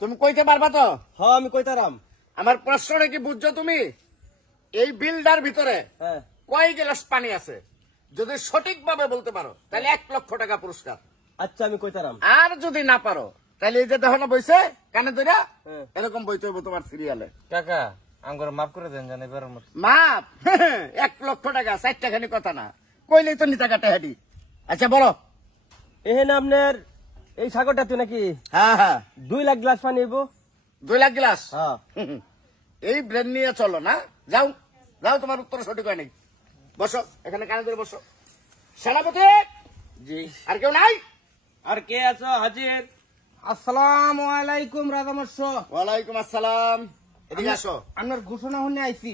তুমি কইতে পারবা তো? হ্যাঁ আমি কইতারাম। আমার প্রশ্নটা কি বুঝছো তুমি? এই বিলটার ভিতরে হ্যাঁ কয় গ্লাস পানি আছে? যদি সঠিকভাবে বলতে পারো তাহলে 1 লক্ষ টাকা পুরস্কার। আচ্ছা আমি কইতারাম। আর যদি না পারো তাহলে এই যে দেখো না বইছে কানে ধরে হ্যাঁ। এরকম বইতে হইব তোমার সিরিয়ালে। কাকা আমার মাফ করে দেন জানি এবারের মতো। মাপ 1 লক্ষ টাকা 4 টাকানি কথা না, কইলেই তো নিতা কাটা হাডি। আচ্ছা বলো। এহেন আপনার এই সাগরটাতে নাকি হ্যাঁ হ্যাঁ 2 লাখ গ্লাস পানি হইব? 2 লাখ গ্লাস। হ্যাঁ এই ব্রেন নিয়ে চলো না, যাও যাও, তোমার উত্তর সঠিক হয় নাই। বসো এখানে, কানে ধরে বসো। সেনাপতি জি। আর কেউ নাই? আর কে আছো হাজির? আসসালামু আলাইকুম রাজামশাই। ওয়ালাইকুম আসসালাম। এদিকে আসো। আপনার ঘোষণা শুনে আইছি।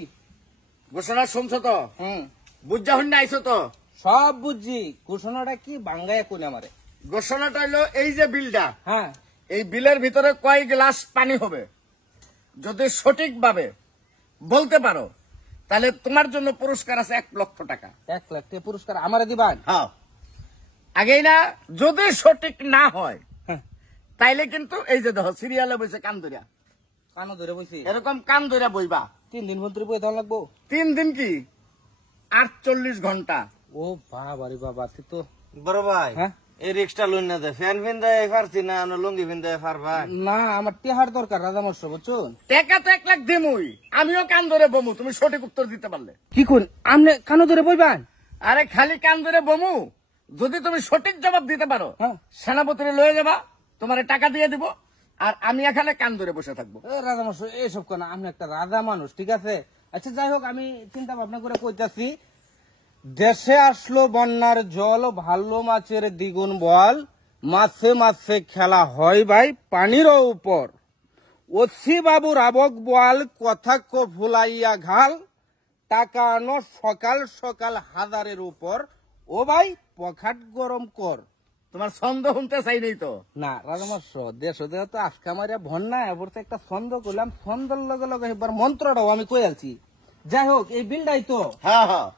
ঘোষণা শুনছো তো? বুঝা শুনে আইছো তো? সব বুঝছি। ঘোষণাটা কি বাঙ্গায় কোন আমারে? ঘোষণাটা হলো এই যে বিলটা, হ্যাঁ এই বিলের ভিতরে কয় গ্লাস পানি হবে যদি সঠিকভাবে বলতে পারো তাহলে তোমার জন্য পুরস্কার আছে 1 লক্ষ টাকা। 1 লাখ টাকা পুরস্কার আমারে দিবান? হ্যাঁ আগেই না, যদি সঠিক না হয় তাইলে কিন্তু এই যে দেখো সিরিয়ালে বসে কান ধরিয়া, কানো ধরে বইছি। এরকম কান ধরিয়া বইবা। 3 দিন মন্ত্রী বই দেওয়া লাগবো? 3 দিন কি 48 ঘন্টা। ও বাবা রে বাবা, তুই তো বড় ভাই হ্যাঁ? এই রিক্সটা লইন না দে, ফ্যান ফিন্দায় পারছি না, আমরা লুঙ্গি ফিন্দায় পারবা? না, আমার টেহার দরকার রাজামশাই, বুঝছেন? টাকা তো 1 লাখ দিমুই, আমিও কান ধরে বমু তুমি সঠিক উত্তর দিতে পারলে। কি কোন আপনি কানো ধরে বইবান? আরে খালি কান ধরে বমু, যদি তুমি সঠিক জবাব দিতে পারো হ্যাঁ। সেনাপতিরে লয়ে যাবা, তোমার টাকা দিয়ে দিব, আর আমি এখানে কান ধরে বসে থাকবো। রাজামশাই এইসব কেন? আপনি একটা রাজা মানুষ, ঠিক আছে? আচ্ছা যাই হোক, আমি চিন্তা ভাবনা করে কইতাছি। দেশে আসলো বন্যার জল, ভালো মাছের দ্বিগুণ বল, মাছে মাছে খেলা হয় ভাই পানির উপর, ওসি বাবুর আবক বল, কথা কো ভুলাইয়া ঘাল, টাকা আনো সকাল সকাল হাজারের উপর, ও ভাই পখাট গরম কর। তোমার ছন্দ শুনতে চাই নেই তো? না রাজামশাই, দেশ তো আজকে আমার বন্যা, এবার তো একটা ছন্দ করলাম, ছন্দর লগে লগে এবার মন্ত্রটাও আমি কই আলছি। যাই হোক, এই বিলটাই তো হ্যাঁ হ্যাঁ।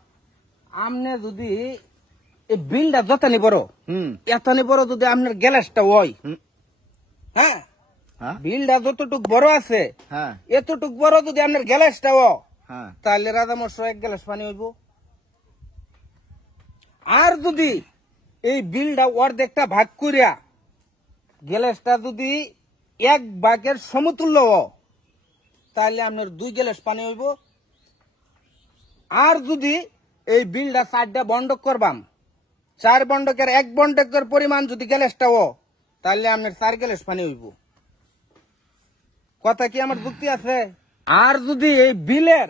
আমনে যদি এই বিলটা যতনি বড়, এতনি বড় যদি আপনার গ্যালাসটা হয়, হ্যাঁ হ্যাঁ বিলটা যতটুক বড় আছে হ্যাঁ এতটুক বড় যদি আপনার গ্যালাসটা হ্যাঁ। তাহলে রাজামশাই 1 গ্লাস পানি হইব। আর যদি এই বিলটা অর্ধেকটা ভাগ করিয়া গ্যালাসটা যদি 1 ভাগের সমতুল্য তাহলে আপনার 2 গ্লাস পানি হইব। আর যদি এই বিলটা 4টা বন্ডক করবাম, 4 বন্ডকের 1 বন্ডকের পরিমাণ যদি গ্যালাসটা তাহলে আপনার 4 গ্লাস পানি হইব। কথা কি আমার যুক্তি আছে? আর যদি এই বিলের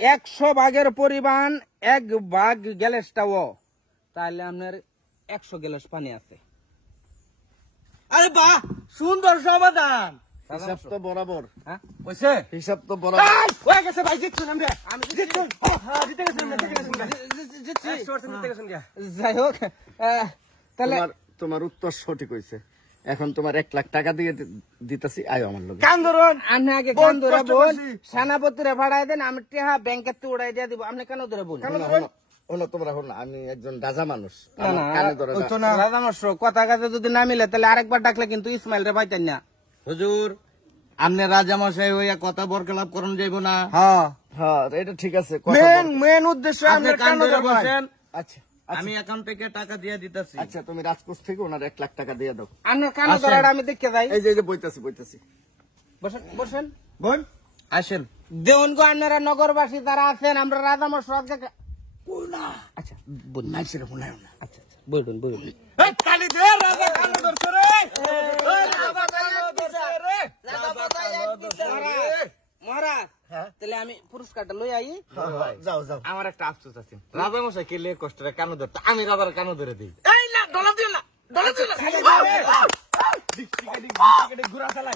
100 ভাগের পরিমাণ 1 ভাগ গ্যালাসটা তাহলে আপনার 100 গ্লাস পানি আছে। আরে বাহ, সুন্দর সমাধান। হিসাব তো বরাবর। হ্যাঁ কইছে হিসাব তো বরাবর। হয়ে গেছে ভাই, জিতছুন আমরা। আমি জিতছুন। হ্যাঁ জিতে গেছেন, জিতে গেছেন। জিতছি। জিতে গেছেন গা। যাই হোক, তাহলে তোমার উত্তর সঠিক হয়েছে। এখন তোমার 1 লাখ টাকা দিয়ে দিতেছি, আয়ো আমার লোক। কান ধরুন। আপনি আগে বহুত কান ধরে কষ্ট বোন, করছি। সেনাপতিরে ভাড়াই দেন, আমি টেহা ব্যাংকের থেকে উড়াই দিয়ে দিব। আপনি কেন ধরে বলুন? হলো তোমরা হলো, আমি একজন রাজা মানুষ, না না, আমার কানে ধরে না। রাজামশাই কথা কাজে যদি না মিলে তাহলে আরেকবার ডাকলে কিন্তু ইসমাইল রে পাইতেন না। হুজুর আপনি রাজামশাই হইয়া কথা বরকলাপ করুন যাইব না। হ্যাঁ হ্যাঁ এটা ঠিক আছে। কথা মেন উদ্দেশ্য আপনি আমরা কান কান ধরে ধরে বসেন, আচ্ছা আমি অ্যাকাউন্ট থেকে টাকা দিয়ে দিতেছি। আচ্ছা, তুমি রাজকোষ থেকে ওনার 1 লাখ টাকা দিয়ে দাও। আপনার কানে ধরাটা আমি দেখতে যাই। এই যে বইতাছি। বসেন বসেন বোন আসেন। দেউন গো, আপনারা নগরবাসী যারা আছেন, আমরা রাজামশাই আচ্ছা বলুন। মানুষের শোনায় না। আচ্ছা আচ্ছা বলুন বলুন। এই তালি দে, রাজা কান ধরছে রে। এই রাজা কান ধরছে রে। মহারাজ, তাহলে আমি পুরস্কারটা লই আই। যাও। আমার একটা আফসোস আছে, রাজামশাই কে লে কষ্ট রে কানো ধরতে, আমি রাজার কানো ধরে দিই। এই না, ডলা দিও না। ঘুরা চালাই।